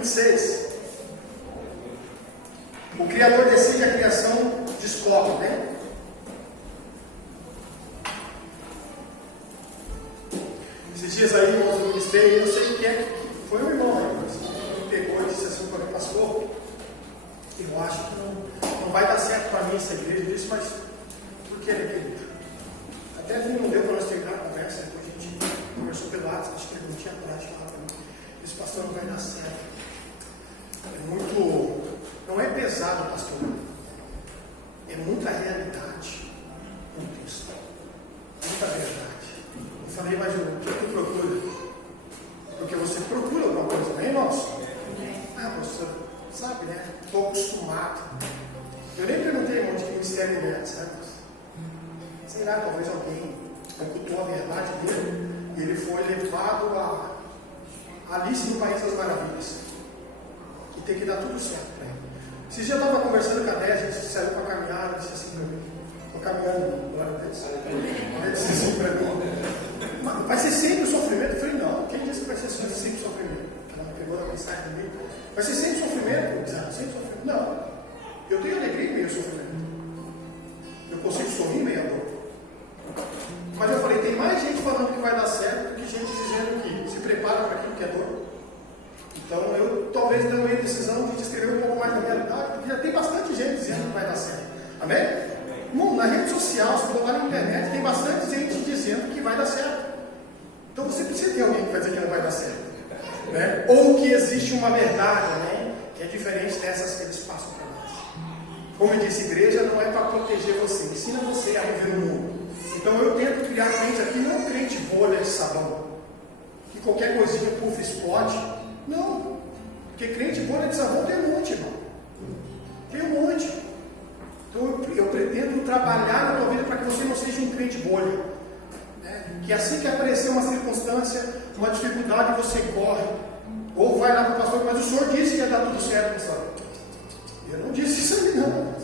26. O Criador decide, a criação descobre, né? Esses dias aí, irmãos, eu ministrei, eu não sei quem é que foi um irmão aí, mas me pegou e disse assim para mim, pastor, eu acho que não vai dar certo para mim essa igreja. Eu disse, mas por que, querido? Até não deu para nós terminar a conversa, depois a gente conversou pelo WhatsApp, acho que ele não tinha coragem de falar para mim. Esse pastor não vai dar certo. É muito, não é pesado, pastor, é muita realidade no texto, muita verdade. Eu falei, mas o que tu procura? Porque você procura alguma coisa, né, irmãos? Ah, pastor, sabe, né? Estou acostumado. Eu nem perguntei, irmão, de que ministério ele é, sabe? Sei lá, talvez alguém ocultou a verdade dele e ele foi levado a Alice no País das Maravilhas. Que tem que dar tudo certo para ele. Esses dias eu estava conversando com a Déia, a gente saiu para caminhar, e disse assim para mim, estou caminhando, glória a Deus. Ele disse assim para mim, vai ser sempre sofrimento? Eu falei, não, quem disse que vai ser sempre sofrimento? Ela me pegou a mensagem de mim, vai ser sempre sofrimento? Sempre sofrimento? Não, eu tenho alegria em meio ao sofrimento. Eu consigo sorrir em meio à dor. Mas eu falei, tem mais gente falando que vai dar certo do que gente dizendo que se prepara para aquilo que é dor. Então eu talvez tomei a decisão de descrever um pouco mais da realidade, porque já tem bastante gente dizendo que vai dar certo. Amém? Bom, na rede social, se colocar na internet, tem bastante gente dizendo que vai dar certo. Então você precisa ter alguém que vai dizer que não vai dar certo. Né? Ou que existe uma verdade, né? Que é diferente dessas que eles passam para nós. Como eu disse, igreja não é para proteger você, ensina você a viver no mundo. Então eu tento criar crente aqui, não crente bolha de sabão, que qualquer coisinha pufa explode. Não, porque crente bolha de sabão tem um monte, irmão. Tem um monte. Então eu pretendo trabalhar na tua vida para que você não seja um crente bolha. Né? Que assim que aparecer uma circunstância, uma dificuldade, você corre. Ou vai lá para o pastor, mas o senhor disse que ia dar tudo certo, pastor. Eu não disse isso aí, não.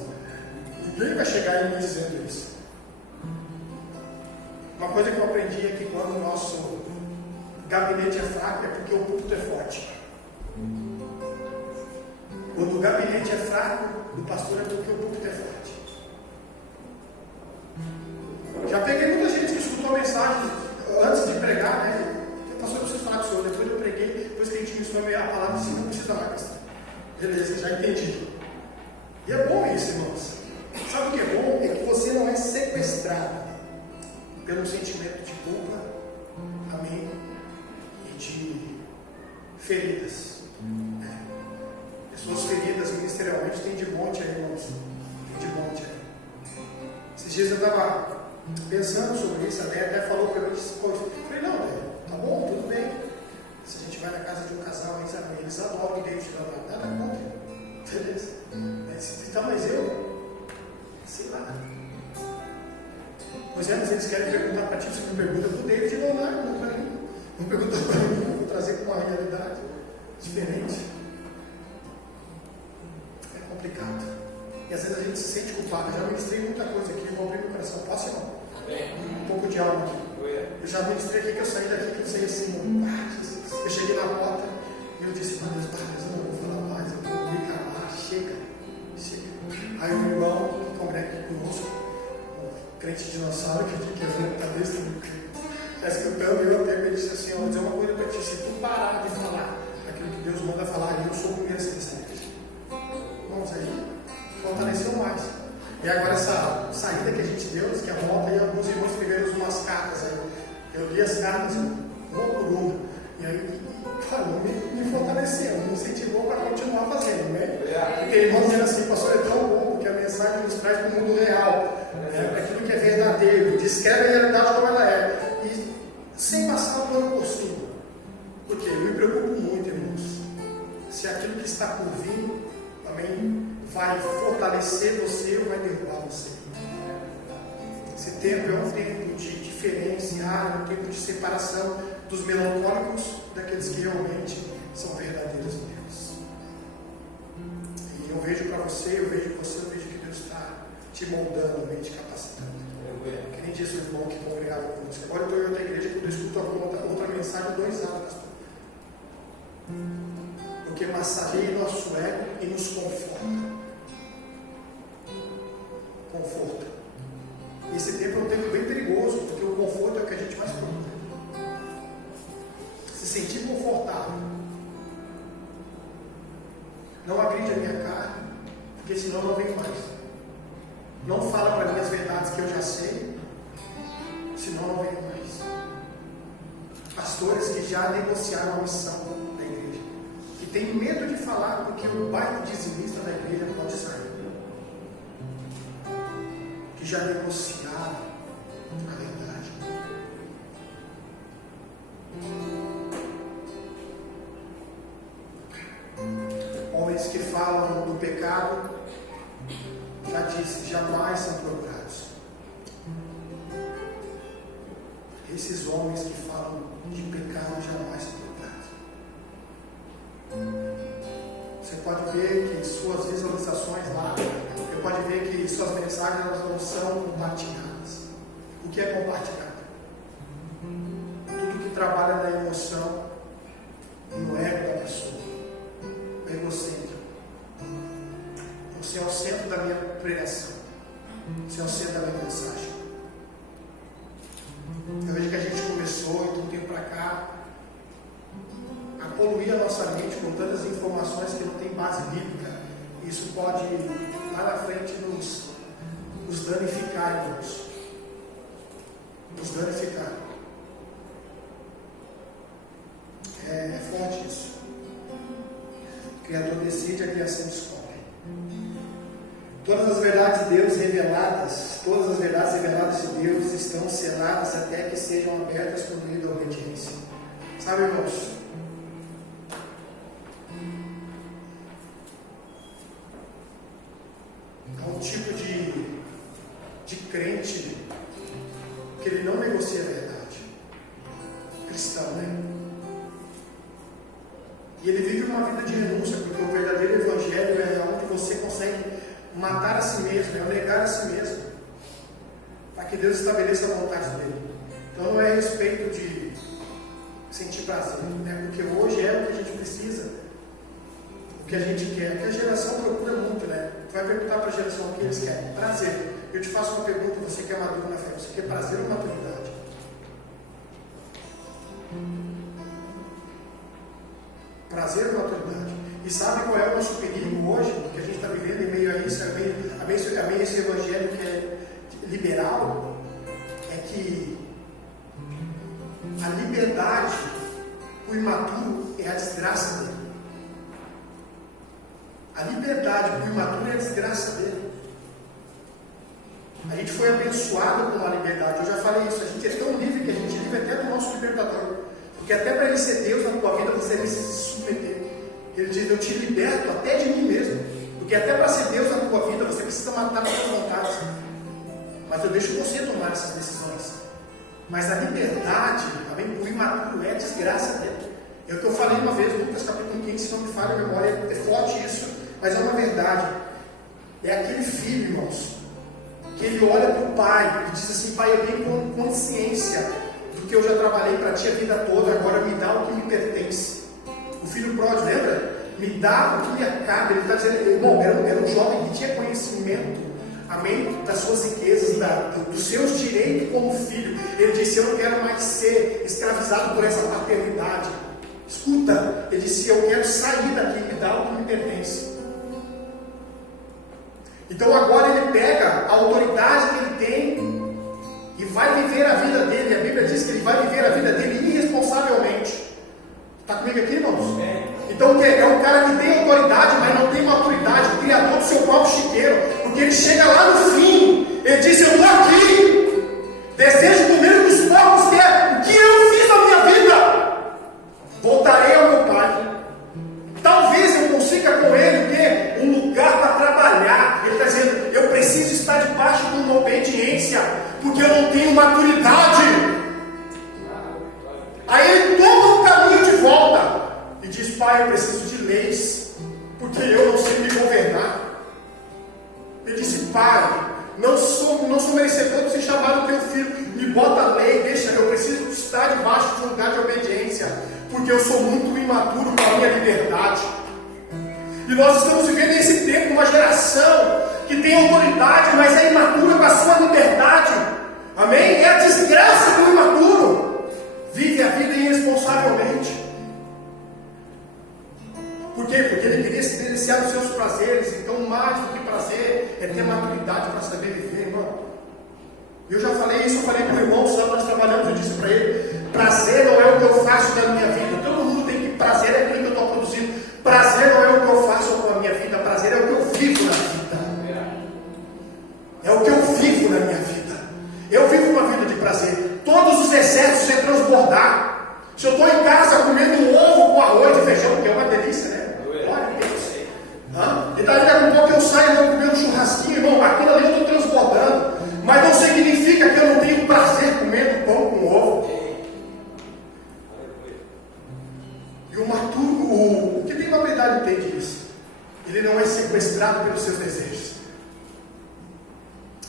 Ninguém vai chegar em mim dizendo isso. Uma coisa que eu aprendi é que quando o nosso gabinete é fraco é porque o púlpito é forte. Quando o gabinete é fraco, o pastor é porque o púlpito é forte. Já peguei muita gente que escutou a mensagem antes de pregar, né? Pastor, eu preciso falar com o senhor. Depois eu preguei, depois que a gente me ensinou a palavra, assim, não precisa mais. Beleza, já entendi. E é bom isso, irmãos. Sabe o que é bom? É que você não é sequestrado pelo sentimento de culpa, amém, e de feridas. Pessoas feridas ministerialmente tem de monte aí, irmãos. Tem de monte aí. Esses dias eu estava pensando sobre isso, a Déia até falou para mim, eu falei, não, Déia, tá bom, tudo bem. Se a gente vai na casa de um casal, eles adoram o David Leonardo, nada contra. Beleza. Então, mas eu, sei lá. Pois é, mas eles querem perguntar para ti, você não pergunta para o David Leonardo, não para mim. Não pergunta para mim, eu vou trazer para uma realidade diferente. É complicado. E às vezes a gente se sente culpado. Eu já ministrei muita coisa aqui, eu vou abrir meu coração. Posso, irmão? Um pouco de alma aqui. Eu já ministrei aqui que eu saí daqui, que eu saí assim, Jesus. Eu cheguei na porta e eu disse, meu Deus, eu não vou falar mais, eu vou me calar, chega. Aí o irmão que congrega aqui conosco, o crente dinossauro, que é desse, já escutando, eu até me disse assim, vou dizer uma coisa para ti, se tu parar de falar aquilo que Deus manda falar, eu sou o primeiro a ser dessa igreja. Vamos aí, fortaleceu mais. E agora essa saída que a gente deu, que a volta, e alguns irmãos escreveram umas cartas aí. Eu li as cartas, uma por uma. E aí, falou, me fortaleceu, me incentivou para continuar fazendo, né? Porque irmãos dizendo assim, pastor, é tão bom, porque a mensagem nos traz para o mundo real, para aquilo que é verdadeiro, descreve a realidade como ela é. E sem passar o pano por cima. Porque eu me preocupo muito, irmãos, se aquilo que está por vir também vai fortalecer você ou vai derrubar você. Esse tempo é um tempo de diferenciar, um tempo de separação dos melancólicos daqueles que realmente são verdadeiros em Deus. E eu vejo para você, eu vejo que Deus está te moldando, te capacitando. Que nem diz o irmão que congregava conosco. Agora eu estou em outra igreja, quando eu escuto outra mensagem, 2 anos. Eu porque massageia nosso ego e nos conforta. Conforta. Esse tempo é um tempo bem perigoso, porque o conforto é o que a gente mais procura. Se sentir confortável. Não agride a minha carne, porque senão eu não venho mais. Não fala para mim as verdades que eu já sei, senão eu não venho mais. Pastores que já negociaram a missão da igreja, que tem medo de falar porque o baita dizimista da igreja pode sair. Que já negociaram a verdade. Homens que falam do pecado, já disse, jamais são procurados. Esses homens que falam de pecado jamais são procurados. Você pode ver que suas visualizações lá, você pode ver que suas mensagens elas não são compartilhadas. O que é compartilhado? Tudo que trabalha na emoção e no ego da pessoa. O egocêntrico. Você é o centro da minha pregação. Você é o centro da minha mensagem. Eu vejo que a gente começou, e de um tempo para cá, a poluir a nossa mente com tantas informações que não tem base bíblica. Isso pode, lá na frente, nos danificar, irmãos. Nos danificar. É forte isso. O Criador decide, a criação descobre. Todas as verdades de Deus reveladas, todas as verdades reveladas de Deus estão seladas até que sejam abertas por meio da obediência. Sabe, irmãos? Há um tipo de crente que ele não negocia a verdade. Cristão, né? E ele vive uma vida de renúncia, porque o verdadeiro evangelho é onde você consegue matar a si mesmo, é negar a si mesmo, para que Deus estabeleça a vontade dele. Então não é a respeito de sentir prazer, né? Porque hoje é o que a gente precisa, o que a gente quer, o que a geração procura muito, né? Tu vai perguntar para a geração o que eles querem: prazer. Eu te faço uma pergunta: você que é maduro na fé, você quer prazer ou maturidade? Prazer ou maturidade? E sabe qual é o nosso perigo hoje, que a gente está vivendo em meio a isso, a meio a esse evangelho que é liberal? É que a liberdade, o imaturo, é a desgraça dele. A liberdade, o imaturo, é a desgraça dele. A gente foi abençoado com a liberdade. Eu já falei isso, a gente é tão livre que a gente vive até do nosso libertador. Porque até para ele ser Deus na tua vida, você precisa se submeter. Ele diz: eu te liberto até de mim mesmo. Porque até para ser Deus na tua vida, você precisa matar as suas vontades. Mas eu deixo você tomar essas decisões. Mas a liberdade, o imaturo, é a desgraça dele. É o que eu falei uma vez, Lucas capítulo 15, se não me falha a memória, é forte isso, mas é uma verdade. É aquele filho, irmãos, que ele olha para o pai e diz assim: pai, eu tenho consciência do que eu já trabalhei para ti a vida toda, agora me dá o que me pertence. O filho pródigo, lembra? Me dá o que me acaba. Ele está dizendo: irmão, era um jovem que tinha conhecimento, amém, das suas riquezas, dos seus direitos como filho. Ele disse: eu não quero mais ser escravizado por essa paternidade. Escuta, ele disse: eu quero sair daqui, me dá o que me pertence. Então agora ele pega a autoridade que ele tem e vai viver a vida dele. A Bíblia diz que ele vai viver a vida dele irresponsavelmente. Está comigo aqui, irmãos? Então é um cara que tem autoridade, mas não tem maturidade, o criador do seu próprio chiqueiro. Porque ele chega lá no fim, ele diz: eu estou aqui, desejo comer dos povos, que é o que eu fiz na minha vida. Voltarei ao meu pai. Talvez eu consiga com ele um lugar para trabalhar. Ele está dizendo: eu preciso estar debaixo de uma obediência, porque eu não tenho maturidade. Aí ele toma um caminho de volta e diz: pai, eu preciso de leis, porque eu não sei me governar. Ele disse: pai, não sou merecedor de ser chamado teu filho, me bota a lei, deixa, eu preciso estar debaixo de um lugar de obediência, porque eu sou muito imaturo com a minha liberdade. E nós estamos vivendo esse tempo, uma geração que tem autoridade, mas é imatura com a sua liberdade. Amém? É a desgraça do imaturo. Vive a vida irresponsavelmente. Por quê? Porque ele queria se deliciar dos seus prazeres. Então, mais do que prazer, é ter maturidade para saber viver, irmão. Eu já falei isso, eu falei para o irmão, sabe, nós trabalhamos, eu disse para ele, prazer não é o que eu faço da minha vida. Todo mundo tem que, prazer é aquilo que eu estou produzindo. Prazer não é o que eu faço com a minha vida, prazer é o que eu vivo na vida. É o que eu vivo na minha vida. Eu vivo uma vida de prazer. Todos os excessos sem transbordar. Se eu estou em casa comendo um ovo com arroz e feijão, que é uma delícia, né? Glória a Deus. E daí daqui a pouco eu saio e vou comer um churrasquinho, irmão, aquilo ali eu estou transbordando. Mas não significa que eu não tenho prazer comendo pão com ovo. E o maturo, o que tem maturidade entende isso. Ele não é sequestrado pelos seus desejos.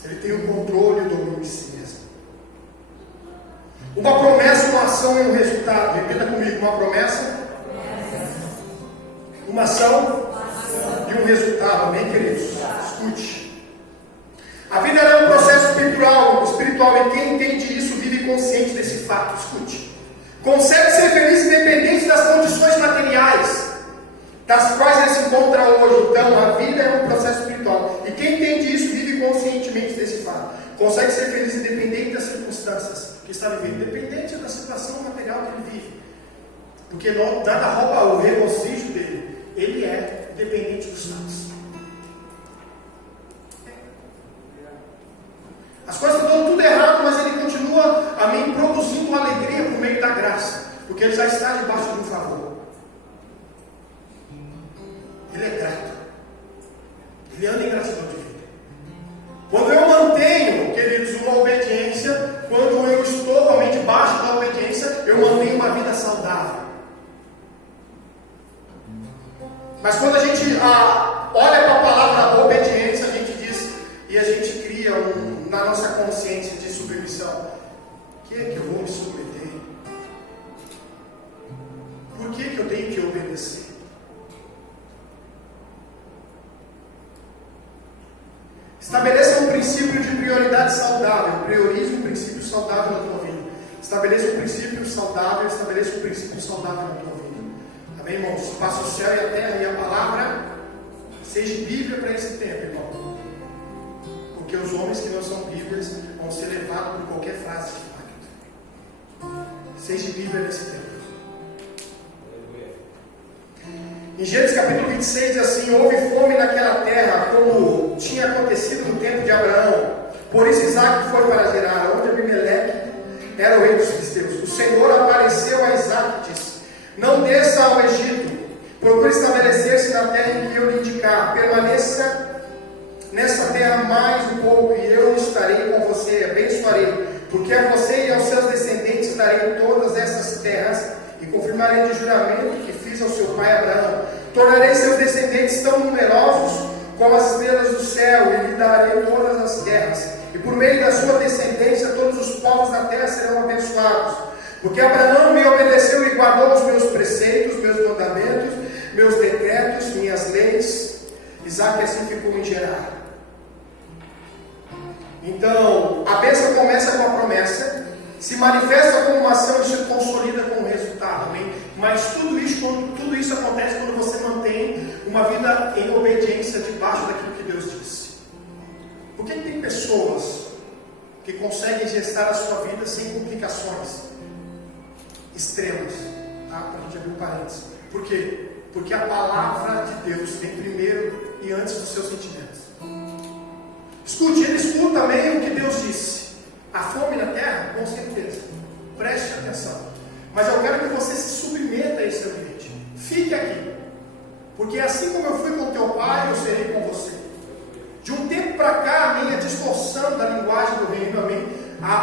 Ele tem o controle e o domínio de si mesmo. Uma promessa, uma ação e um resultado. Repita comigo, uma promessa, uma ação e um resultado. Amém, queridos? Escute. A vida é um processo espiritual, e quem entende isso vive consciente desse fato. Escute. Consegue ser feliz independente das condições materiais das quais ele se encontra hoje. Então, a vida é um processo espiritual. E quem entende isso vive conscientemente desse fato. Consegue ser feliz independente das circunstâncias que está vivendo, independente da situação material que ele vive. Porque nada rouba o regozijos dele. Ele é independente dos fatos. As coisas estão dando tudo errado, mas ele continua a mim produzindo alegria por meio da graça, porque ele já está debaixo de um favor. Ele é grato. Ele anda em gratidão de vida. Quando eu mantenho, queridos, uma obediência, quando eu estou realmente debaixo da obediência, eu mantenho uma vida saudável. Mas quando a gente olha para a palavra obediência, a gente diz, e a gente cria na nossa consciência de submissão, que é que eu vou me submeter? Por que eu tenho que obedecer? Estabeleça um princípio de prioridade saudável. Priorize um princípio saudável na tua vida. Estabeleça um princípio saudável. Estabeleça um princípio saudável na tua vida. Amém, irmãos? Faça o céu e a terra e a palavra seja Bíblia para esse tempo, irmão. Porque os homens que não são Bíblias vão ser levados por qualquer frase de impacto. Seja Bíblia nesse tempo. Em Gênesis capítulo 26 diz assim: houve fome naquela terra, como tinha acontecido no tempo de Abraão. Por isso Isaac foi para Gerar, onde Abimeleque era o rei dos filisteus. O Senhor apareceu a Isaac e disse: não desça ao Egito, procure estabelecer-se na terra em que eu lhe indicar. Permaneça nessa terra mais um pouco, e eu estarei com você, abençoarei, porque a você e aos seus descendentes darei todas essas terras, e confirmarei de juramento que fiz ao seu pai Abraão. Tornarei seus descendentes tão numerosos como as estrelas do céu, e lhe darei todas as terras, e por meio da sua descendência todos os povos da terra serão abençoados. Porque Abraão me obedeceu e guardou os meus preceitos, meus mandamentos, meus decretos, minhas leis. Isaac assim ficou em Gerar. Então, a bênção começa com a promessa, se manifesta como uma ação e se consolida com o resultado. Amém? Mas tudo isso acontece quando você mantém uma vida em obediência debaixo daquilo que Deus disse. Por que tem pessoas que conseguem gestar a sua vida sem complicações extremas? Tá? Para a gente abrir um parênteses. Por quê? Porque a palavra de Deus vem primeiro e antes dos seus sentimentos. Escute, ele escuta também o que Deus disse. A fome na terra, com certeza. Preste atenção. Mas eu quero que você se submeta a esse ambiente. Fique aqui. Porque assim como eu fui com teu pai, eu serei com você. De um tempo para cá, a minha distorção da linguagem do reino, amém,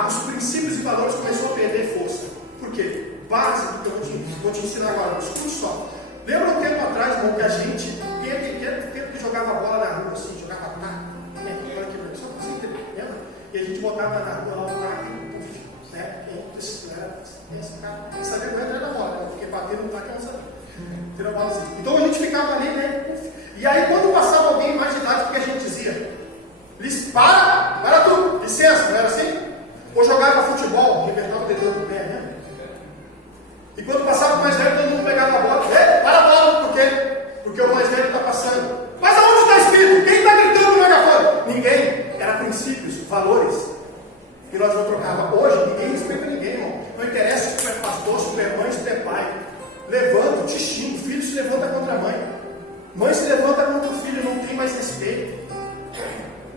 os princípios e valores começou a perder força. Por quê? Básico que eu vou te ensinar agora. Escute só. Lembra um tempo atrás, irmão, que a gente, tempo que jogava bola na rua, assim, jogava taco, só pra você entender, lembra? E a gente botava na rua lá o taco, né? Esse cara, não sabia que eu ia entrar na bola, né? Porque bater no taco eu não sabia. Então a gente ficava ali, né? E aí, quando passava alguém mais de idade, o que a gente dizia? Para tu, licença, não era assim? Ou jogava futebol, libertava o dedo do pé, né? E quando passava o mais velho, todo mundo pegava a bola. Para a bola, por quê? Porque o mais velho está passando. Mas aonde está escrito? Quem está gritando no megafone? Ninguém. Era princípios, valores. Que nós não trocava. Hoje, ninguém respeita ninguém, irmão. Não interessa se tu é pastor, se tu é mãe, se tu é pai. Levanta, te xinga. O filho se levanta contra a mãe. Mãe se levanta contra o filho, não tem mais respeito.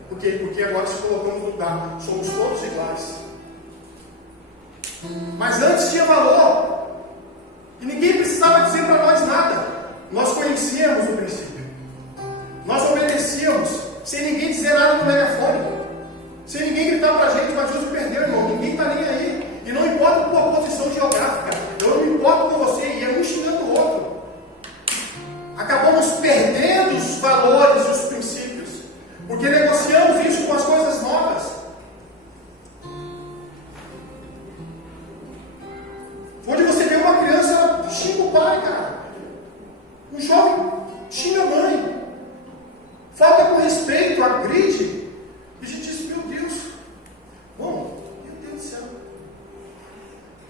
Porque agora se colocamos no lugar. Somos todos iguais. Mas antes tinha valor. E ninguém precisava dizer para nós nada. Nós conhecíamos o princípio. Nós obedecíamos, sem ninguém dizer nada no megafone. Sem ninguém gritar para a gente, mas Deus perdeu, irmão. Ninguém está nem aí. E não importa a tua posição geográfica. Eu não me importo com você. E é um xingando o outro. Acabamos perdendo os valores, os princípios. Porque negociamos isso com as coisas novas. Onde você vê uma criança, ela xinga o pai, cara. Um jovem xinga a mãe. Falta com respeito, agride. E a gente diz, meu Deus. Bom, meu Deus do céu.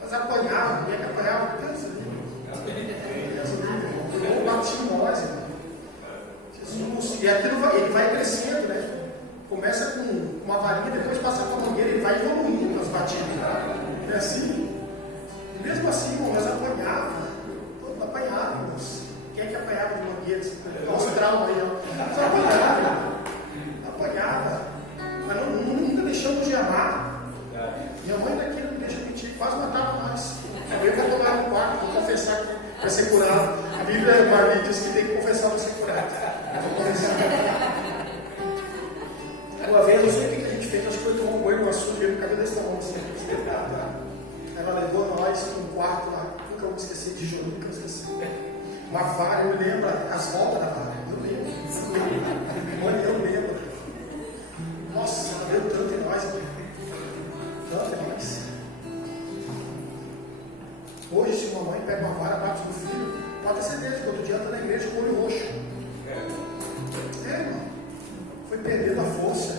Mas apanhava, como é que apanhava? Deus do céu. Ou batia em nós, irmão. Jesus. E aquilo ele vai crescendo, né? Começa com uma varinha, depois passa com a mangueira, ele vai evoluindo as batidas. É assim. E mesmo assim, irmão, nós apanhávamos. Todo apanhava, irmãos. Quem é que apanhava de mangueira? Nosso trauma aí, ó. Só apanhava. Apanhava. Mas nunca deixamos de amar. Minha mãe daqui não deixa mentir, quase matava nós. Eu vou tomar no quarto, vou confessar que vai ser curado. A Bíblia diz que tem que confessar para ser curado. Uma vez, eu sei o que a gente fez, acho que foi tomar um banho com açúcar no cabelo desse tamanho assim. Ela levou nós para um quarto lá, nunca vou esquecer, de João, nunca esqueci. Uma vara, eu lembro as voltas da vara, eu lembro. Eu lembro. Nossa, ela deu tanto em nós aqui. Tanto em nós. Hoje, se uma mãe pega uma vara, bate no filho, pode ter certeza que outro dia está na igreja com o olho roxo. Irmão. Foi perdendo a força,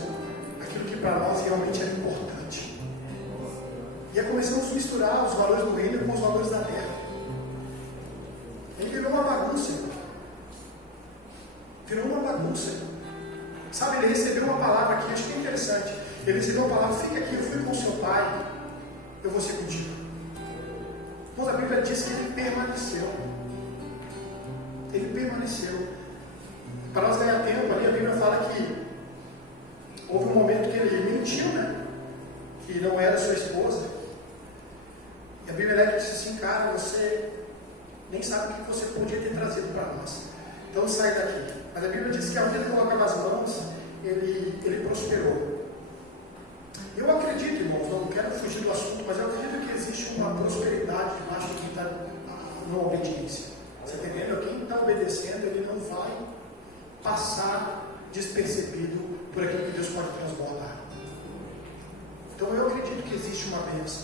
aquilo que para nós realmente era importante. E aí começamos a misturar os valores do reino com os valores da terra. Ele virou uma bagunça. Virou uma bagunça. Sabe, ele recebeu uma palavra aqui, acho que é interessante. Ele recebeu uma palavra, fica aqui, eu fui com seu pai, eu vou ser contigo. Mas a Bíblia diz que ele permaneceu. Ele permaneceu. Para nós ganhar tempo ali, a Bíblia fala que houve um momento que ele mentiu, né? Que não era sua esposa. E a Bíblia disse assim, cara, você nem sabe o que você podia ter trazido para nós. Então sai daqui. Mas a Bíblia diz que ao que ele colocava as mãos, ele prosperou. Eu acredito, irmãos, não quero fugir do assunto, mas eu acredito que existe uma prosperidade debaixo de quem está na obediência. Você está entendendo? Quem está obedecendo, ele não vai passar despercebido por aquilo que Deus pode transbordar. Então eu acredito que existe uma bênção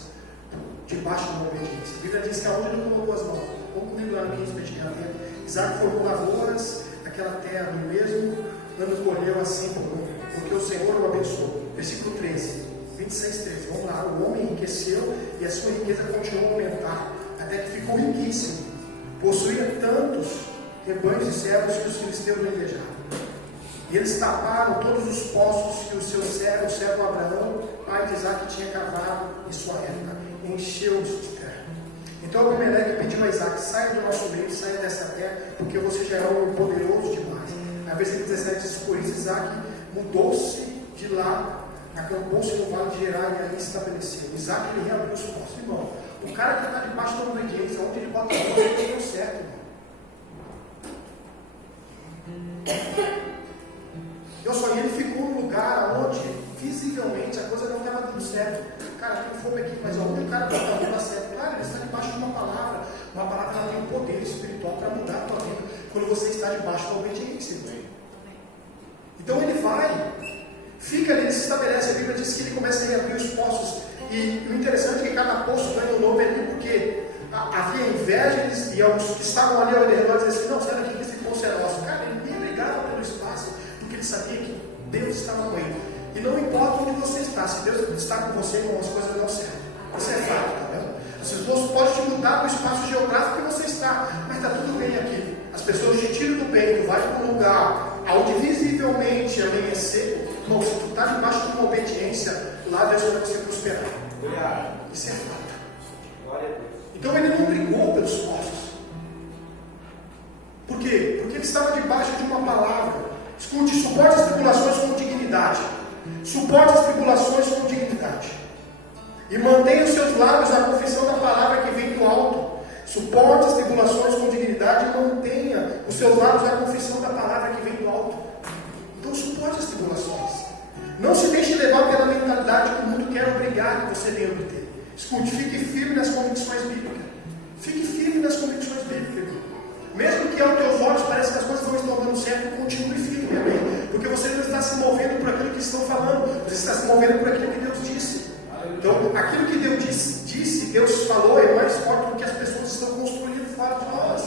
debaixo da obediência. A Bíblia diz que aonde ele colocou as mãos, vamos comigo lá no 15 para a gente ganhar tempo. Isaac formou lavouras, aquela terra no mesmo ano colheu assim porque o Senhor o abençoou. Versículo 13, 26, 13. Vamos lá, o homem enriqueceu e a sua riqueza continuou a aumentar, até que ficou riquíssimo. Possuía tantos rebanhos e servos que os filisteus não invejavam. E eles taparam todos os poços que o seu servo, o servo Abraão, pai de Isaac, tinha cavado em sua época. Encheu-os de terra. Então Abimeleque pediu a Isaac, saia do nosso meio, saia dessa terra, porque você já é um poderoso demais. A versículo 17 diz, por isso Isaac mudou-se de lá, acampou-se no vale de Gerar e ali estabeleceu. Isaac ele reabriu os poços. Irmão, o cara que está debaixo da obediência, onde ele bota a mão, ele deu certo, irmão. Eu sonhei, ele ficou num lugar onde visivelmente a coisa não estava dando certo. Cara, tem fome aqui, mas onde o cara está dando certo? Cara, ele está debaixo de uma palavra. Uma palavra ela tem um poder espiritual para mudar a tua vida quando você está debaixo da obediência. Então ele vai, fica ali, ele se estabelece. A Bíblia diz que ele começa a reabrir os poços. E o interessante é que cada poço ganha um nome ali, porque havia inveja e os que estavam ali ao redor diziam assim: não, sai daqui que esse poço é nosso. Cara, ele nem brigava. está. Se Deus está com você, irmão, as coisas dão certo. Isso é fato, tá vendo? As pessoas podem te mudar do espaço geográfico que você está, mas está tudo bem aqui. As pessoas te tiram do bem, tu vai para um lugar onde visivelmente amanhecer. Irmão, se tu está debaixo de uma obediência, lá Deus vai você prosperar. Isso é fato. Então ele não brigou pelos postos. Por quê? Porque ele estava debaixo de uma palavra. Escute, suporte as tribulações com dignidade. Suporte as tribulações com dignidade. E mantenha os seus lábios na confissão da palavra que vem do alto. Suporte as tribulações com dignidade e mantenha os seus lábios na confissão da palavra que vem do alto. Então suporte as tribulações. Não se deixe levar pela mentalidade que o mundo quer obrigar que você venha obter. Escute, fique firme nas convicções bíblicas. Fique firme nas convicções bíblicas. Mesmo que aos teus olhos pareça que as coisas não estão dando certo, continue firme, amém? Porque você não está se movendo por aquilo que estão falando, você está se movendo por aquilo que Deus disse. Então, aquilo que Deus disse, Deus falou, é mais forte do que as pessoas estão construindo fora de nós.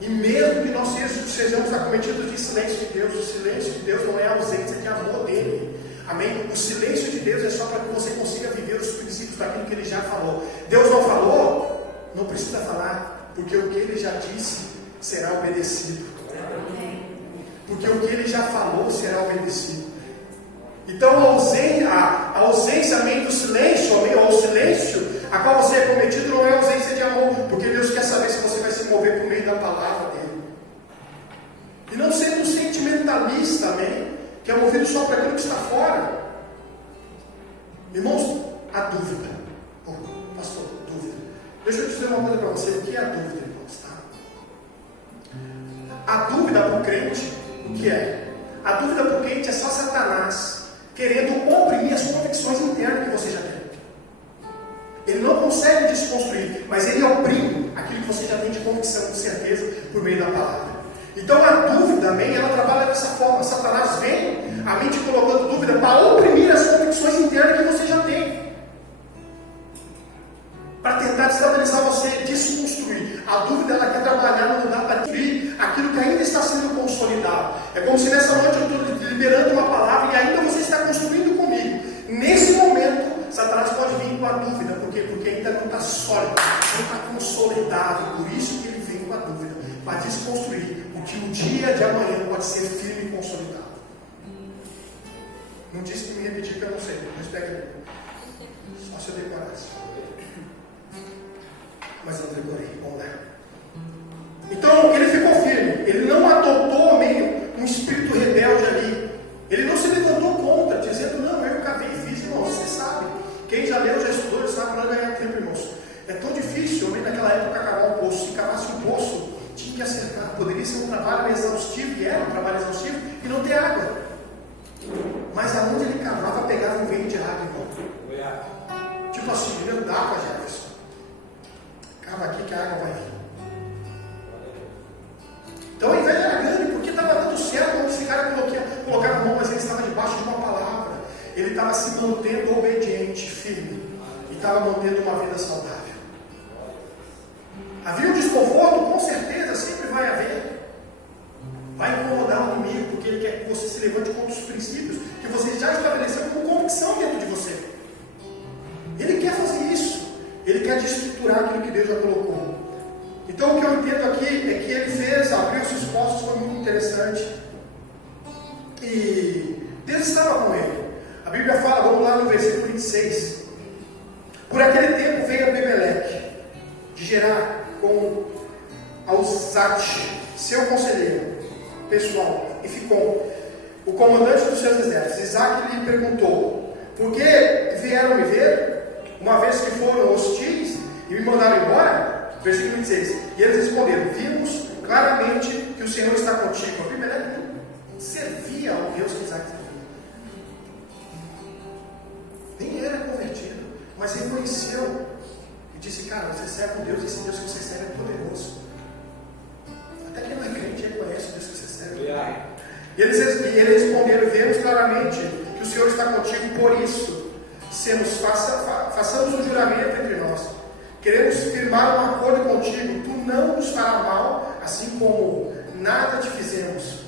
E mesmo que nós sejamos acometidos de silêncio de Deus, o silêncio de Deus não é a ausência de amor dele. Amém? O silêncio de Deus é só para que você consiga viver os princípios daquilo que ele já falou. Deus não falou, não precisa falar, porque o que ele já disse será obedecido. Porque o que ele já falou será obedecido. Então a ausência amém, do silêncio, amém, ou o silêncio a qual você é cometido não é ausência de amor, porque Deus quer saber se você vai se mover por meio da palavra dele. E não sendo um sentimentalista, amém, que é movido só para aquilo que está fora. Irmãos, a dúvida. Oh, pastor, dúvida. Deixa eu dizer uma coisa para você. O que é a dúvida, irmãos? Tá? A dúvida para o crente, o que é? A dúvida para o crente é só Satanás querendo oprimir as convicções internas que você já tem. Ele não consegue desconstruir, mas ele oprime aquilo que você já tem de convicção, de certeza, por meio da palavra. Então a dúvida, amém, ela trabalha dessa forma. Satanás vem a mente colocando dúvida para oprimir as convicções internas que você já tem, para tentar desestabilizar você, desconstruir. A dúvida, ela quer trabalhar no lugar para destruir aquilo que ainda está sendo consolidado. É como se nessa noite eu estou liberando uma palavra e ainda você está construindo comigo. Nesse momento, Satanás pode vir com a dúvida. Por quê? Porque ainda não está sólido, não está consolidado. Por isso que ele vem com a dúvida, para desconstruir o que o dia de amanhã pode ser firme e consolidado. Não disse que me repetir, que eu não sei. Mas pega só se eu decorasse. Mas eu decorei. Vamos lá. Então ele ficou firme. Ele não adotou meio um espírito rebelde ali. Ele não se levantou contra, dizendo, não, eu acabei e fiz, irmãos. Você sabe. Quem já leu, já estudou, já sabe para ganhar tempo, irmãos. É tão difícil, homem, naquela época, cavar um poço. Se cavasse um poço, tinha que acertar. Poderia ser um trabalho exaustivo, e era um trabalho exaustivo, e não ter água. Mas aonde ele cavava, pegava um vento de água, irmão. Tipo assim, ele andava, Jefferson. Cava aqui que a água vai vir. Então a inveja era grande, porque estava dando certo onde esse cara colocava a mão, mas ele estava debaixo de uma palavra. Ele estava se mantendo obediente, firme, e estava mantendo uma vida saudável. Havia um desconforto? Com certeza, sempre vai haver. Vai incomodar o inimigo, porque ele quer que você se levante contra os princípios que você já estabeleceu com convicção dentro de você. Ele quer fazer isso. Ele quer desestruturar aquilo que Deus já colocou. Então o que eu entendo aqui é que ele fez, abriu seus postos, foi muito interessante. E Deus estava com ele. A Bíblia fala, vamos lá no versículo 26. Por aquele tempo veio Abimeleque de Gerar com Alzate, seu conselheiro pessoal, e ficou o comandante dos seus exércitos. Isaac lhe perguntou, por que vieram me ver, uma vez que foram hostis e me mandaram embora? Versículo 26. E eles responderam, vimos claramente que o Senhor está contigo. Abimeleque não servia ao Deus que Isaac servia. Nem era convertido, mas reconheceu e disse, cara, você serve um Deus, e esse Deus que você serve é poderoso. Até quem não é crente reconhece o Deus que você serve. E eles responderam, vemos claramente que o Senhor está contigo, por isso, façamos um juramento entre nós. Queremos firmar um acordo contigo, tu não nos fará mal, assim como nada te fizemos,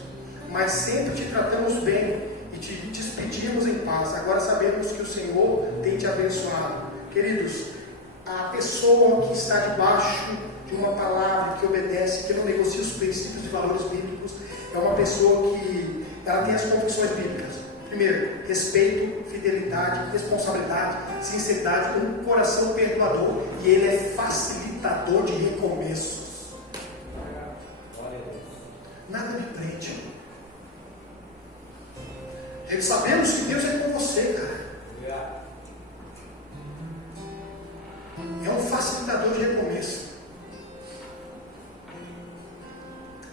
mas sempre te tratamos bem e te despedimos em paz. Agora sabemos que o Senhor tem te abençoado. Queridos, a pessoa que está debaixo de uma palavra, que obedece, que não negocia os princípios e valores bíblicos, é uma pessoa que ela tem as convicções bíblicas. Primeiro, respeito, fidelidade, responsabilidade, sinceridade, um coração perdoador, e ele é facilitador de recomeços. Nada me prende. Sabemos que Deus é com você, cara. É um facilitador de recomeço.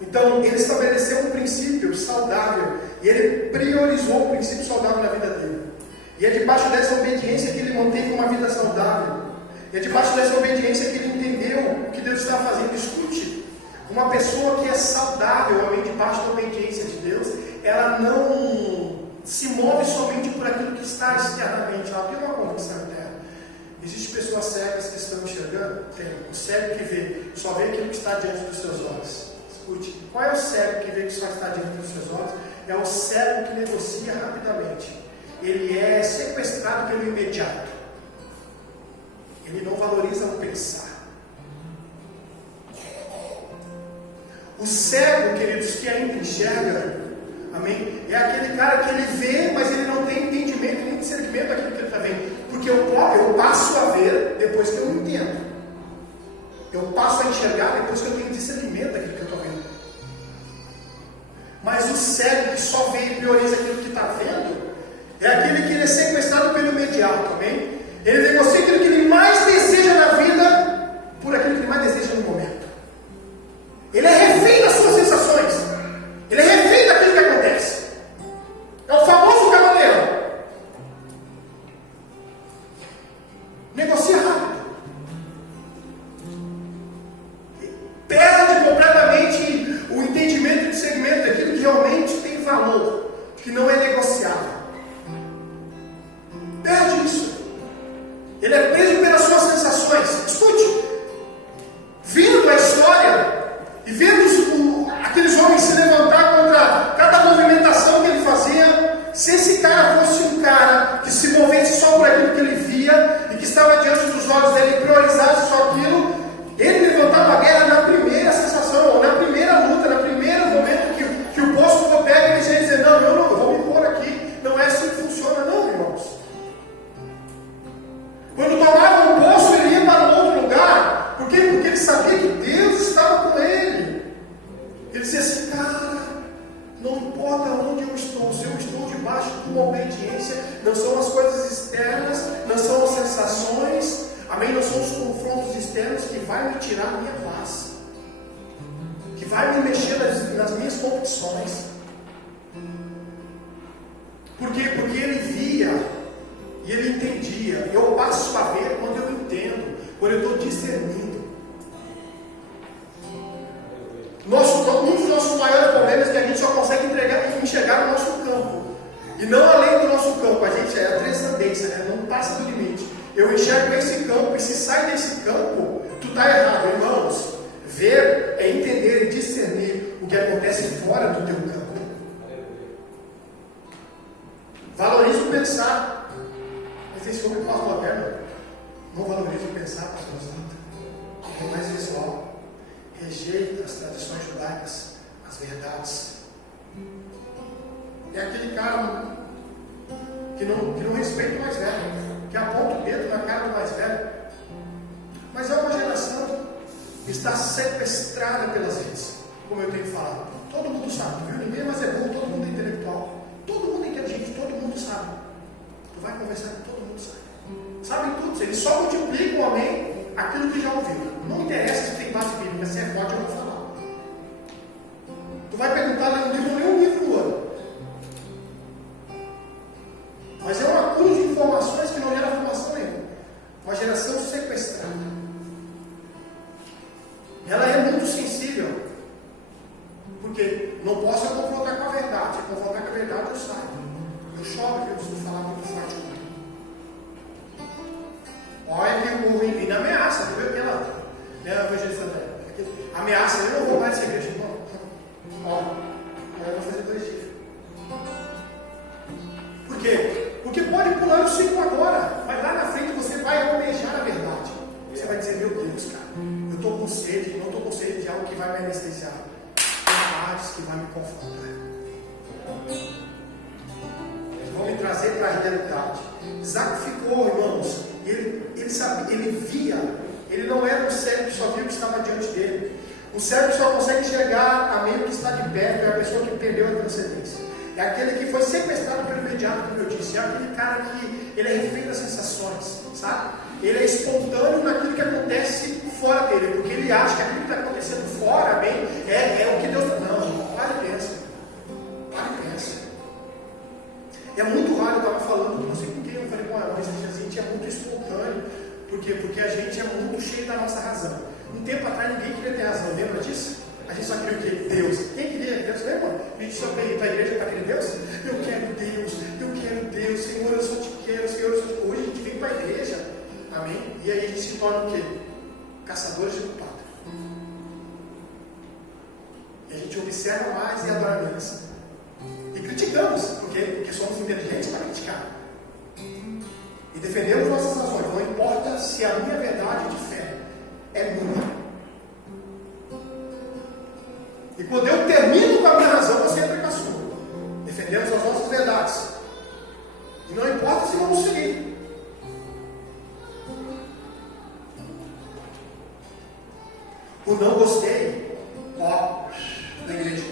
Então, ele estabeleceu um princípio saudável, e ele priorizou o princípio saudável na vida dele. E é debaixo dessa obediência que ele mantém uma vida saudável. E é debaixo dessa obediência que ele entendeu o que Deus está fazendo. Escute, uma pessoa que é saudável, amém, debaixo da obediência de Deus, ela não se move somente por aquilo que está externamente. Ela tem uma convicção interna. Existem pessoas cegas que estão enxergando? Tem. O cego que vê, só vê aquilo que está diante dos seus olhos. Escute, qual é o cego que vê que só está diante dos seus olhos? É o cego que negocia rapidamente. Ele é sequestrado pelo imediato. Ele não valoriza o pensar. O cego, queridos, que ainda enxerga, amém? É aquele cara que ele vê, mas ele não tem entendimento nem discernimento daquilo que ele está vendo. Porque eu passo a ver depois que eu entendo. Eu passo a enxergar depois que eu tenho discernimento daquilo que eu estou vendo. Mas o cego que só vê e prioriza aquilo que está vendo, é aquele que ele é sequestrado pelo imediato, amém? Ele negocia aquilo que ele mais deseja na vida por aquilo que ele mais deseja no momento. Ele é refém das suas sensações. Ele é refém daquilo que acontece. É o famoso camaleão. Negocia rápido. Perde completamente o entendimento e o segmento daquilo que realmente tem valor, que não é negociável. Perde isso. Ele é preso pelas suas sensações. Escute, vindo a história e vendo aqueles homens se levantar contra cada movimentação que ele fazia, se esse cara fosse um cara que se movesse só por aquilo que ele via e que estava diante dos olhos dele e priorizasse só aquilo, ele levantava a guerra na primeira sensação, ou na primeira luta, no primeiro momento que o posto for pego, ele já ia dizer, não, eu não vou me pôr aqui, não é assim que funciona, não, irmãos. Quando tomava um posto, ele ia para um outro lugar. Por quê? Porque ele sabia que Deus estava com ele. Ele dizia assim, cara, não importa onde eu estou, se eu estou debaixo de uma obediência, não são as coisas externas, não são as sensações, amém? Não são os confrontos externos que vai me tirar a minha paz, que vai me mexer nas minhas convicções. Por quê? Porque ele via e ele entendia. Eu passo a ver quando eu entendo, quando eu estou discernindo. Um dos nossos maiores problemas é que a gente só consegue enxergar o nosso campo, e não além do nosso campo. A gente é a transcendência, né? Não passa do limite. Eu enxergo esse campo, e se sai desse campo, tu está errado, irmãos. Ver é entender e discernir o que acontece fora do teu campo. Valoriza o pensar. Mas esse homem pós-moderno não valoriza o pensar, pastor Santo. É mais visual. Rejeita as tradições judaicas, as verdades. É aquele cara que não respeita o mais velho, que aponta o dedo na cara do mais velho. Mas é uma geração que está sequestrada pelas redes, como eu tenho falado. Todo mundo sabe, viu? Ninguém mais é burro, todo mundo é intelectual. Todo mundo é inteligente, todo mundo sabe. Tu vai conversar com todo mundo sabe. Sabem tudo, eles só multiplicam, amém, aquilo que já ouviram. Não interessa se tem base bíblica, se é forte, eu vou falar. Tu vai perguntar no livro, lê um livro do ano. Mas é uma cruz de informações que não gera formação nenhuma. Uma geração sequestrada. Ela é muito sensível. Porque não posso confrontar com a verdade. Se confrontar com a verdade, eu saio. Eu choro, que eu preciso falar muito forte. Olha que o povo ainda ameaça, viu aquela? Ameaça, eu não vou mais nessa igreja, irmão. Ó, eu vou fazer 2 dias. silenciar verdades que vão me confrontar, que vão me trazer para a realidade. Isaac ficou, irmãos, ele sabia, ele via, ele não era um cego que só viu o que estava diante dele. O cego só consegue enxergar, amém, o que está de perto, é a pessoa que perdeu a transcendência. É aquele que foi sequestrado pelo imediato, como eu disse. É aquele cara que ele é refém das sensações, sabe? Ele é espontâneo naquilo que acontece fora dele, porque ele acha que aquilo que está acontecendo fora, amém, é o que Deus está. Não, para e pensa. Para e pensa. É muito raro, eu estava falando, não sei com quem, eu falei, bom, mas a gente é muito espontâneo. Por quê? Porque a gente é muito cheio da nossa razão. Um tempo atrás ninguém queria ter razão, lembra disso? A gente só queria o quê? Deus. Quem queria Deus? Lembra? A gente só veio para a igreja para querer Deus? Eu quero Deus, Senhor, eu só te quero, Senhor, eu só te quero. Hoje a gente vem para a igreja, amém? E aí a gente se torna o quê? Caçadores de culpado. E a gente observa mais e adora menos. E criticamos, porque somos inteligentes para criticar. E defendemos nossas razões. Não importa se a minha verdade de fé é minha. E quando eu termino com a minha razão, você entra com a sua. Defendemos as nossas verdades. E não importa se vamos seguir. O não gostei, ó, da igreja.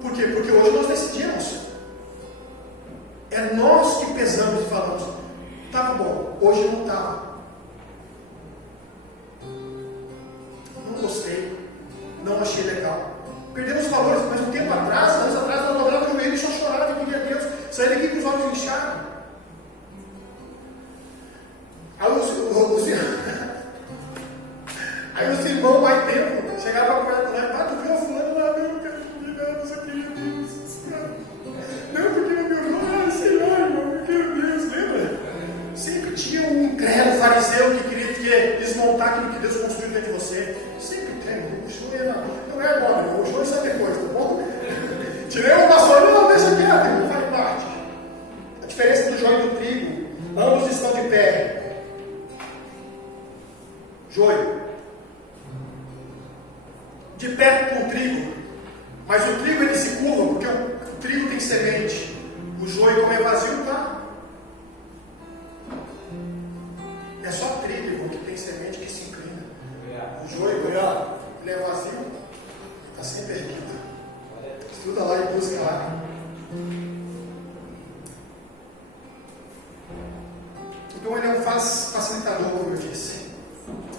Por quê? Porque hoje nós decidimos. É nós que pesamos e falamos, estava bom, hoje não estava. Não gostei, não achei legal. Perdemos valores, mas um tempo atrás, anos atrás, nós dobrava o joelho e só chorava e pedia a Deus, saía daqui com os olhos inchados. Aí os irmãos mais tempo, chegavam para a porta lá, tu viu a fulana lá, eu não quero te não sei o que, não, porque o meu irmão, sei lá, irmão, eu quero Deus, lembra? Sempre tinha um incrédulo fariseu que queria desmontar aquilo que Deus construiu dentro de você. Sempre tem, o joio não é bom, o joio sabe depois, tá bom? Tirei uma vassoura, não, deixa quieto, não faz parte. A diferença do joio e do trigo, ambos estão de pé. Joio. De pé com o trigo, mas o trigo ele se curva, porque o trigo tem semente, o joio, como é vazio, tá? É só trigo que tem semente que se inclina. O joio, ele é vazio, está sempre erguido. Estuda lá e busca lá. Então ele é um facilitador, como eu disse.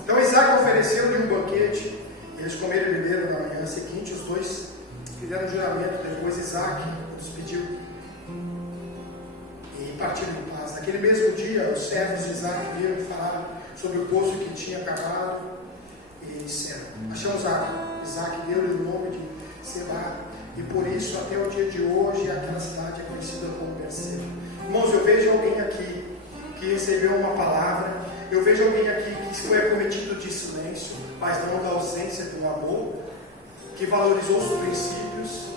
Então Isaac ofereceu-lhe um banquete. Eles comeram e beberam na manhã seguinte, os dois fizeram um juramento. Depois Isaac despediu e partiram em paz. Naquele mesmo dia, os servos de Isaac vieram e falaram sobre o poço que tinha acabado e disseram: achamos água. Isaac deu-lhe o nome de Selá, e por isso até o dia de hoje aquela cidade é conhecida como Berseba. Irmãos, eu vejo alguém aqui que recebeu uma palavra. Eu vejo alguém aqui que foi acometido de silêncio, mas não da ausência do amor, que valorizou os princípios,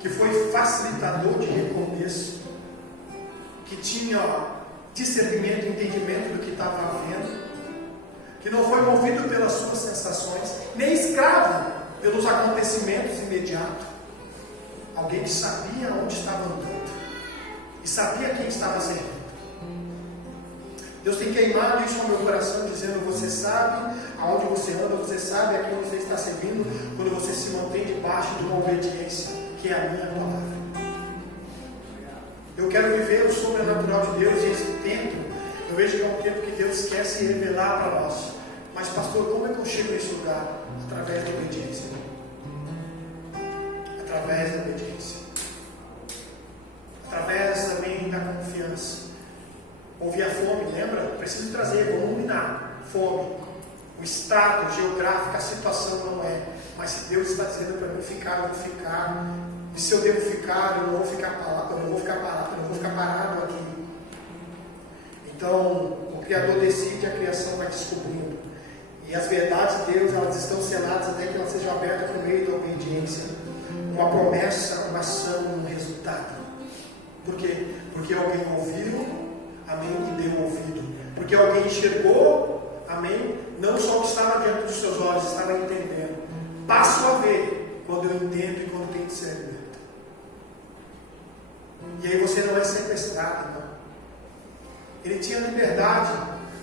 que foi facilitador de recomeço, que tinha discernimento e entendimento do que estava havendo, que não foi movido pelas suas sensações, nem escravo pelos acontecimentos imediatos. Alguém que sabia onde estava andando e sabia quem estava servindo. Deus tem queimado isso no meu coração, dizendo: você sabe aonde você anda, você sabe a quem você está servindo, quando você se mantém debaixo de uma obediência, que é a minha palavra. Eu quero viver o sobrenatural de Deus, e esse tempo, eu vejo que é um tempo que Deus quer se revelar para nós. Mas pastor, como é que eu chego nesse lugar? Através da obediência. Através da obediência. Através também da confiança. Ouvir a fome, lembra? Preciso trazer, vamos minar. Fome. O estado geográfico, a situação não é. Mas se Deus está dizendo para mim ficar, eu vou ficar. E se eu devo ficar, eu não vou ficar parado, eu não vou ficar parado aqui. Então, o Criador decide, a criação vai descobrindo. E as verdades de Deus, elas estão seladas até que elas sejam abertas por meio da obediência. Uma promessa, uma ação, um resultado. Por quê? Porque alguém ouviu, amém, e deu ouvido. Porque alguém enxergou, amém, não só o que estava diante dos seus olhos, estava entendendo. Passo a ver quando eu entendo e quando tenho discernimento. E aí você não é sequestrado, não. Ele tinha liberdade,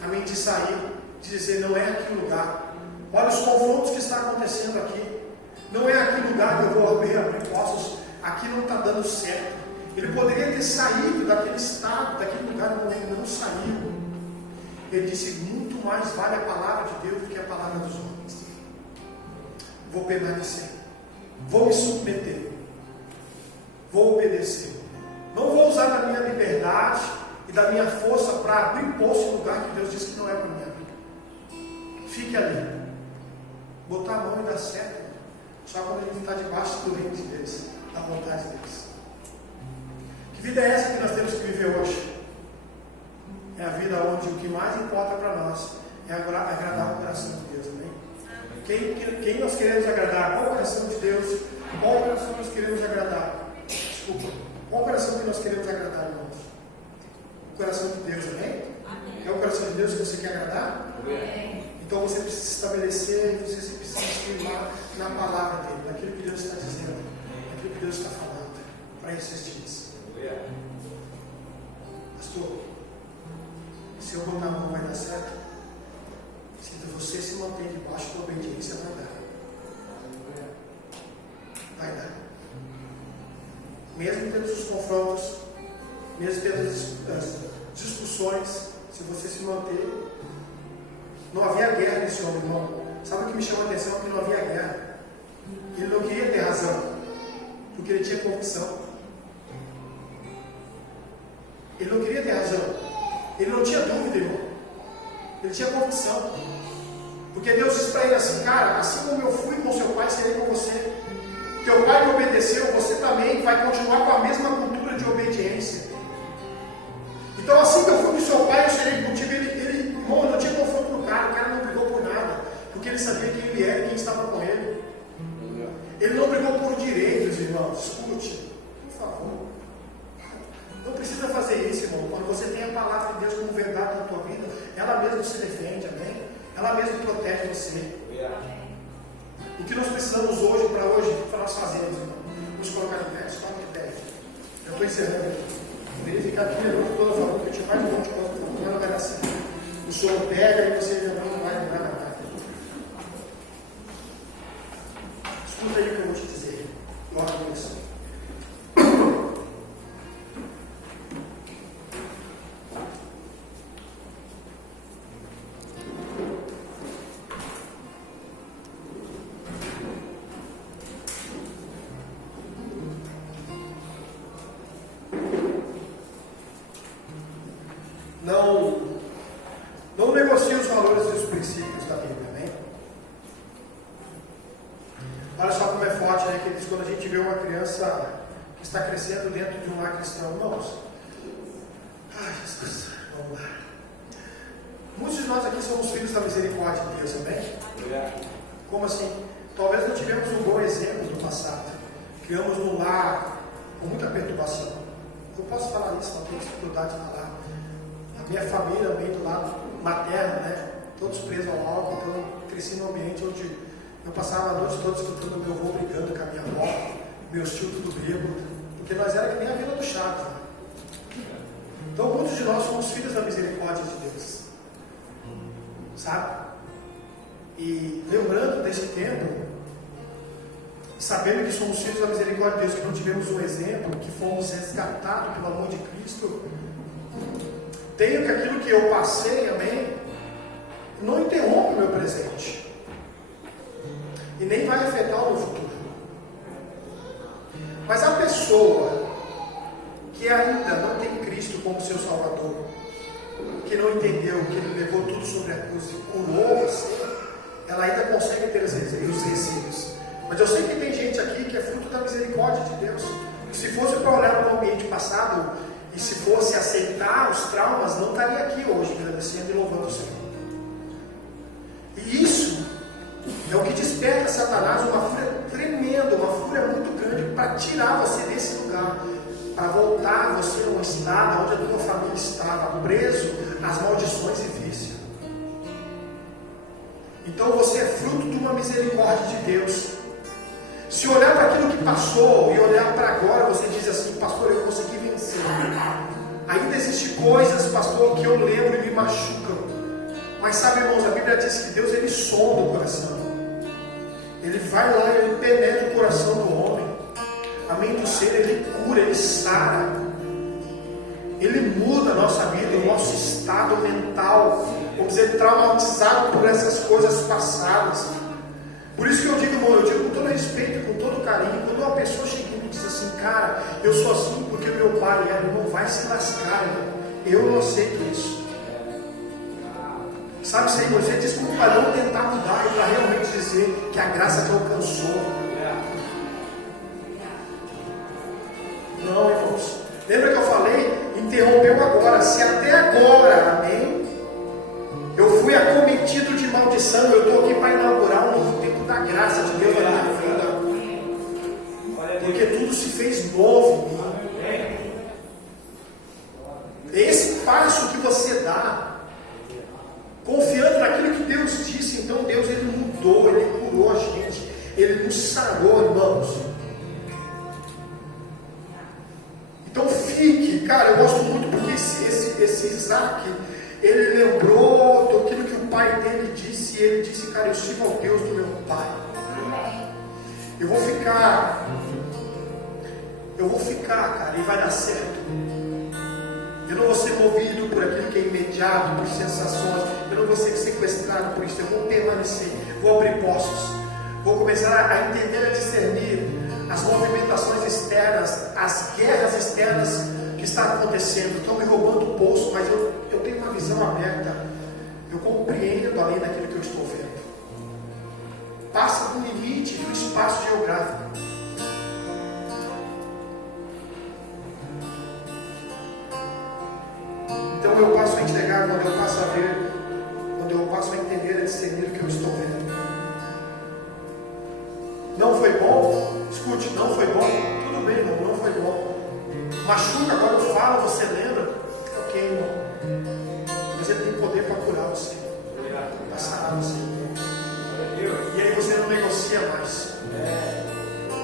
a mente de sair, de dizer, não é aqui o lugar. Olha os confrontos que está acontecendo aqui. Não é aqui o lugar que eu vou abrir postos. Aqui não está dando certo. Ele poderia ter saído daquele estado, daquele lugar onde ele não saiu. Ele disse, muito mais vale a palavra de Deus do que a palavra dos homens. Vou permanecer. Vou me submeter. Vou obedecer. Não vou usar da minha liberdade e da minha força para abrir poço em lugar que Deus disse que não é para minha vida. Fique ali. Botar a mão e dar certo. Só quando a gente está debaixo do reino de Deus, da vontade de Deus. Que vida é essa que nós temos que viver hoje? É a vida onde o que mais importa para nós é agradar o coração de Deus, amém? Quem nós queremos agradar? Qual o coração de Deus? Qual o coração nós queremos agradar? Desculpa. Qual o coração que nós queremos agradar, irmãos? O coração de Deus, amém? Amém. É o coração de Deus que você quer agradar? Amém. Então você precisa se estabelecer, você precisa se firmar na palavra dele, naquilo que Deus está dizendo, naquilo que Deus está falando, para esses dias. Pastor, se eu botar a mão vai dar certo? Se você se manter debaixo da obediência, vai dar. Vai dar. Mesmo tendo os confrontos, mesmo tendo as discussões, se você se manter. Não havia guerra nesse homem, irmão. Sabe o que me chamou a atenção? Que não havia guerra. Ele não queria ter razão, porque ele tinha convicção. Ele não queria ter razão. Ele não tinha dúvida, irmão. Ele tinha convicção. Porque Deus disse para ele assim, cara, assim como eu fui com seu pai, serei com você. Teu pai me obedeceu, você também vai continuar com a mesma cultura de obediência. Então assim que eu fui com seu pai, eu serei contigo. Irmão, não tinha confronto no cara, o cara não brigou por nada, porque ele sabia quem ele era e quem estava com ele. Ele não brigou por direitos, irmão. Escute, por favor. Não precisa fazer isso, irmão. Quando você tem a palavra de Deus como verdade na tua vida, ela mesma se defende, amém? Ela mesma protege você. O que nós precisamos hoje, para nós fazermos, irmão? Vamos colocar de pé, só de pé. Eu estou encerrando. Eu queria ficar aqui a noite toda falando, porque eu tinha mais um monte de coisa, mas não vai dar certo. O Senhor pega e você já não vai lembrar nada. Escuta aí o que eu vou te dizer. Glória a Deus. Não negocie os valores e os princípios da Bíblia, né? Olha só como é forte, né? Que diz quando a gente vê uma criança que está crescendo dentro de um lar cristão. Irmãos, ai Jesus, vamos lá. Muitos de nós aqui somos filhos da misericórdia de Deus, amém? Como assim? Talvez não tivemos um bom exemplo no passado. Criamos num lar com muita perturbação. Eu posso falar isso, não tenho dificuldade de falar. A minha família vem do lado materno, né? Todos presos ao álcool, então eu cresci num ambiente onde eu passava a noite toda escutando meu avô brigando com a minha avó, meus tios tudo bêbado, porque nós era que nem a Vila do Chaves, né? Então muitos de nós somos filhos da misericórdia de Deus, sabe? E lembrando desse tempo, sabendo que somos filhos da misericórdia de Deus, que não tivemos um exemplo, que fomos resgatados pelo amor de Cristo, tenho que aquilo que eu passei, amém, não interrompe o meu presente e nem vai afetar o meu futuro. Mas a pessoa que ainda não tem Cristo como seu Salvador, que não entendeu que Ele levou tudo sobre a cruz e curou você, ela ainda consegue ter os resíduos. Mas eu sei que tem gente aqui que é fruto da misericórdia de Deus. Se fosse para olhar para o ambiente passado e se fosse aceitar os traumas, não estaria aqui hoje agradecendo e louvando o Senhor. E isso é o que desperta Satanás uma fúria tremenda, uma fúria muito grande para tirar você desse lugar, para voltar você a um estado onde a tua família estava, preso às maldições e vício. Então você é fruto de uma misericórdia de Deus. Se olhar para aquilo que passou e olhar para agora, você diz assim: pastor, eu consegui vencer. Ainda existem coisas, pastor, que eu lembro e me machucam. Mas sabe, irmãos, a Bíblia diz que Deus, ele sonda o coração. Ele vai lá, ele penetra o coração do homem. Amém, do ser, ele cura, ele sara. Ele muda a nossa vida, o nosso estado mental. Vamos dizer, traumatizado por essas coisas passadas. Por isso que eu digo, irmão, eu digo com todo respeito, com todo carinho, quando uma pessoa chega e me diz assim: cara, eu sou assim porque meu pai era, irmão, vai se lascar, irmão. Eu não aceito isso. Sabe, Senhor, você diz para não tentar mudar e para realmente dizer que a graça te alcançou. Não, irmãos. Lembra que eu falei? Interrompeu agora. Se até agora, amém, eu fui acometido de maldição, eu estou aqui para inaugurar um novo tempo da graça de Deus na minha vida. Porque tudo se fez novo. Esse passo que você dá, confiando naquilo que Deus disse, então Deus, ele mudou, ele curou a gente, ele nos sarou, irmãos. Então fique, cara, eu gosto muito porque esse Isaac, ele lembrou daquilo que o pai dele disse, e ele disse: cara, eu sirvo ao Deus do meu pai. Eu vou ficar, cara, e vai dar certo. Eu não vou ser movido por aquilo que é imediato, por sensações. Eu não vou ser sequestrado por isso. Eu vou permanecer, vou abrir poços. Vou começar a entender, a discernir as movimentações externas, as guerras externas que estão acontecendo. Estão me roubando o poço, mas eu tenho uma visão aberta. Eu compreendo além daquilo que eu estou vendo. Passa do limite do espaço geográfico. Então eu passo a enxergar quando eu passo a ver, quando eu passo a entender, a discernir o que eu estou vendo. Não foi bom? Escute, não foi bom? Tudo bem, irmão, não foi bom. Machuca, agora eu falo, você lembra? Ok, irmão. Mas ele tem poder para curar você, para sarar você. E aí você não negocia mais.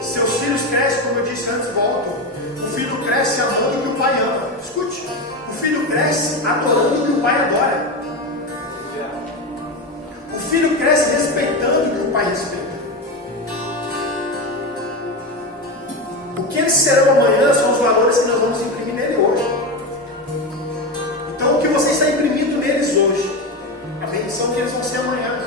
Seus filhos crescem, como eu disse antes, voltam. O filho cresce amando o que o pai ama. Escute, o filho cresce adorando o que o pai adora. O filho cresce respeitando o que o pai respeita. O que eles serão amanhã são os valores que nós vamos imprimir nele hoje. Então o que você está imprimindo neles hoje, a bendição que eles vão ser amanhã.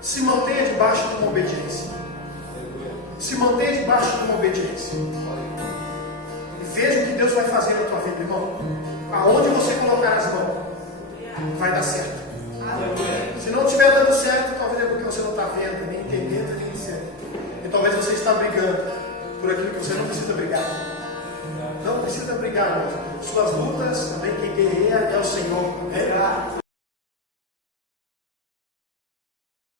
Se mantenha debaixo de uma obediência. Se mantenha debaixo de uma obediência. E veja o que Deus vai fazer na tua vida, irmão. Aonde você colocar as mãos, vai dar certo. Se não estiver dando certo, talvez é porque você não está vendo, nem entendendo, nem dizendo. E talvez você está brigando por aquilo que você não precisa brigar. Não precisa brigar, irmão. Suas lutas, também quem guerreia é o Senhor.